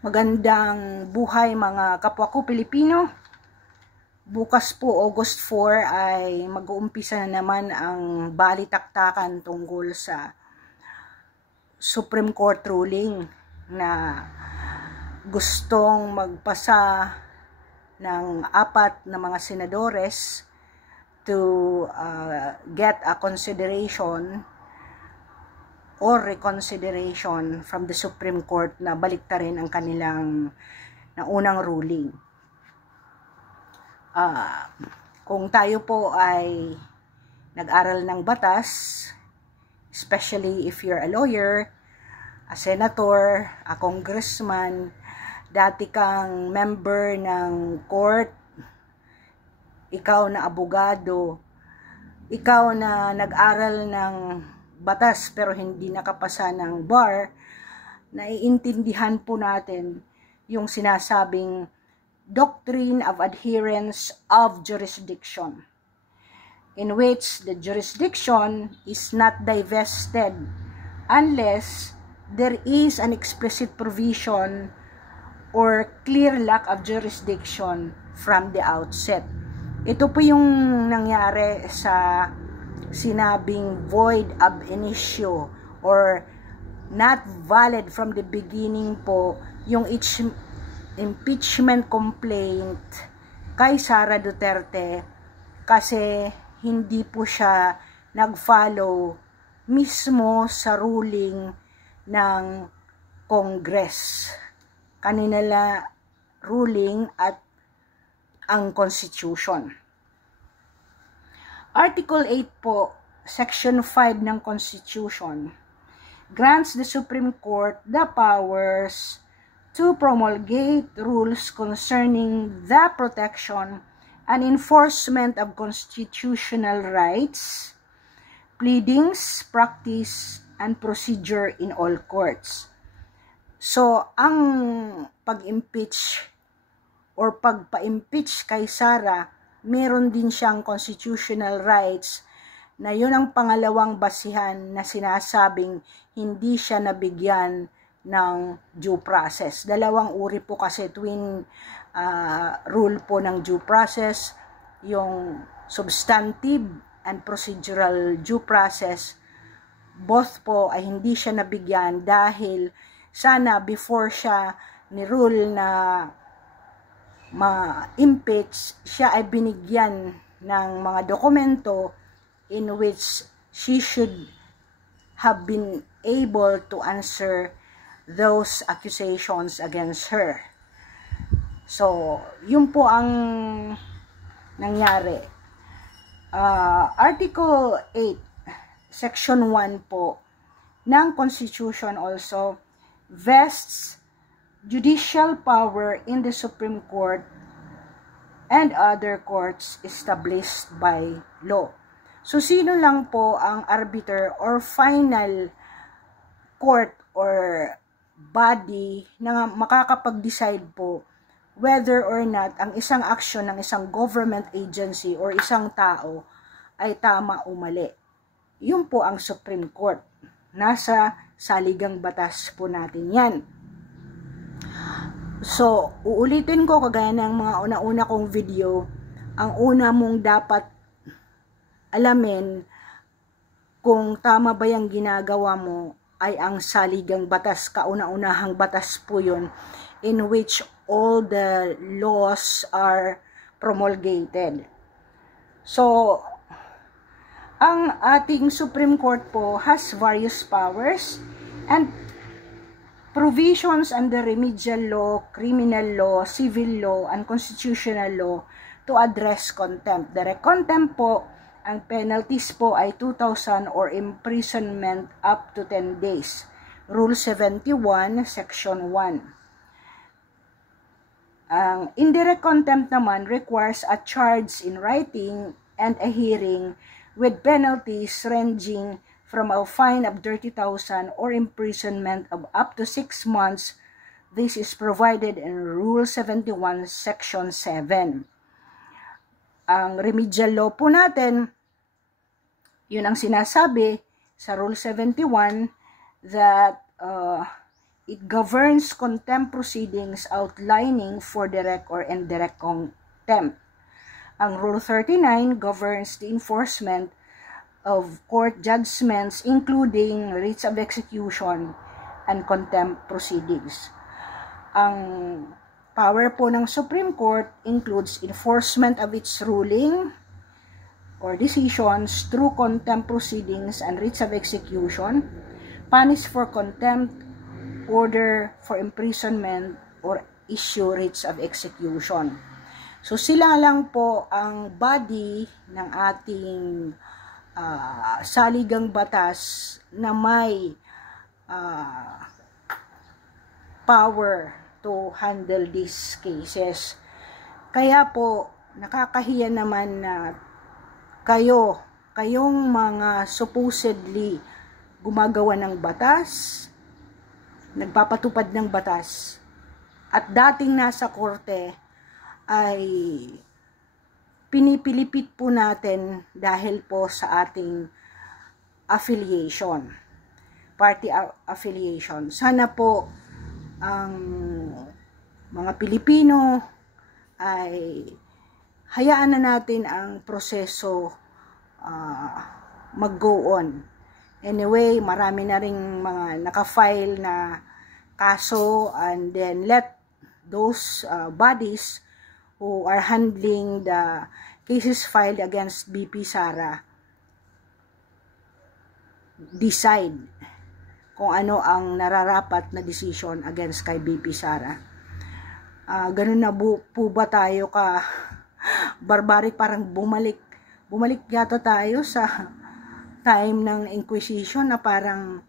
Magandang buhay mga kapwa ko Pilipino. Bukas po August 4 ay mag-uumpisa na naman ang balitaktakan tungkol sa Supreme Court ruling na gustong magpasa ng 4 na mga senadores to get a consideration or reconsideration from the Supreme Court na baliktarin ang kanilang unang ruling. Kung tayo po ay nag-aral ng batas, especially if you're a lawyer, a senator, a congressman, dati kang member ng court, ikaw na abogado, ikaw na nag-aral ng batas pero hindi nakapasa ng bar, naiintindihan po natin yung sinasabing doctrine of adherence of jurisdiction, in which the jurisdiction is not divested unless there is an explicit provision or clear lack of jurisdiction from the outset. Ito po yung nangyari sa sinabing void ab initio or not valid from the beginning po yung impeachment complaint kay Sara Duterte kasi hindi po siya nag-follow mismo sa ruling ng Congress. Kanila ruling at ang Constitution. Article 8 po, Section 5 ng Constitution, grants the Supreme Court the powers to promulgate rules concerning the protection and enforcement of constitutional rights, pleadings, practice, and procedure in all courts. So, ang pag-impeach or pagpa-impeach kay Sara, meron din siyang constitutional rights na yun ang pangalawang basihan na sinasabing hindi siya nabigyan ng due process. Dalawang uri po kasi twin rule po ng due process, yung substantive and procedural due process. Both po ay hindi siya nabigyan dahil sana before siya ni-rule na ma-impeach, siya ay binigyan ng mga dokumento in which she should have been able to answer those accusations against her. So, yun po ang nangyari. Article 8, Section 1 po ng Constitution also vests judicial power in the Supreme Court and other courts established by law. So, sino lang po ang arbiter or final court or body na makakapag-decide po whether or not ang isang action ng isang government agency or isang tao ay tama o mali? Yun po ang Supreme Court. Nasa saligang batas po natin yan. So, uulitin ko kagaya ng mga una-una kong video, ang una mong dapat alamin kung tama ba yung ginagawa mo ay ang saligang batas, kauna-unahang batas po yun, in which all the laws are promulgated. So, ang ating Supreme Court po has various powers and provisions under remedial law, criminal law, civil law, and constitutional law to address contempt. Direct contempt po, ang penalties po ay 2,000 or imprisonment up to 10 days. Rule 71, Section 1. Ang indirect contempt naman requires a charge in writing and a hearing with penalties ranging from a fine of 30,000 or imprisonment of up to 6 months. This is provided in Rule 71, Section 7. Ang remedial law po natin, yun ang sinasabi sa Rule 71 that It governs contempt proceedings outlining for direct or indirect contempt. Ang Rule 39 governs the enforcement of court judgments including writs of execution and contempt proceedings. Ang power po ng Supreme Court includes enforcement of its ruling or decisions through contempt proceedings and writs of execution, punish for contempt, order for imprisonment, or issue writs of execution. So sila lang po ang body ng ating saligang batas na may power to handle these cases. Kaya po nakakahiya naman na kayong mga supposedly gumagawa ng batas, nagpapatupad ng batas, at dating nasa korte ay pinipilipit po natin dahil po sa ating affiliation, party affiliation. Sana po ang mga Pilipino ay hayaan na natin ang proseso mag-go on. Anyway, marami na ring mga naka-file na kaso, and then let those bodies who are handling the cases filed against BP Sara decide kung ano ang nararapat na decision against kay BP Sara. Ganun na po ba tayo ka barbaric, parang bumalik yata tayo sa time ng Inquisition na parang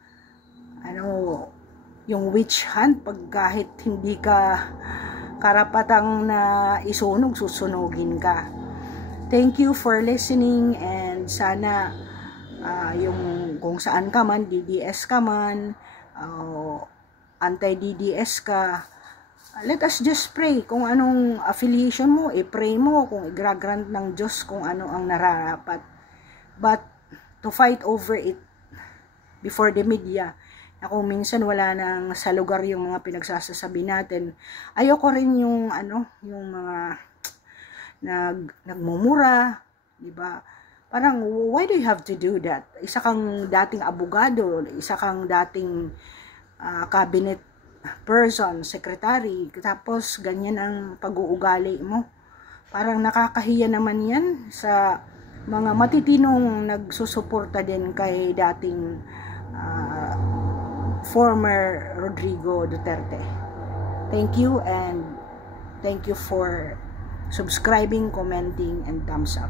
yung witch hunt, pag kahit hindi ka karapatang na isunog, susunugin ka. Thank you for listening, and sana yung kung saan ka man, DDS ka man, anti-DDS ka, let us just pray. Kung anong affiliation mo, i-pray mo, kung i-grant ng Diyos kung ano ang nararapat. But to fight over it before the media, na kung minsan wala nang sa lugar yung mga pinagsasasabi natin, ayoko rin yung yung mga nagmumura, di ba? Parang, why do you have to do that? Isa kang dating abogado, isa kang dating cabinet person, secretary, tapos ganyan ang pag-uugali mo. Parang nakakahiya naman yan sa mga matitinong nagsusuporta din kay dating former Rodrigo Duterte. Thank you, and thank you for subscribing, commenting, and thumbs up.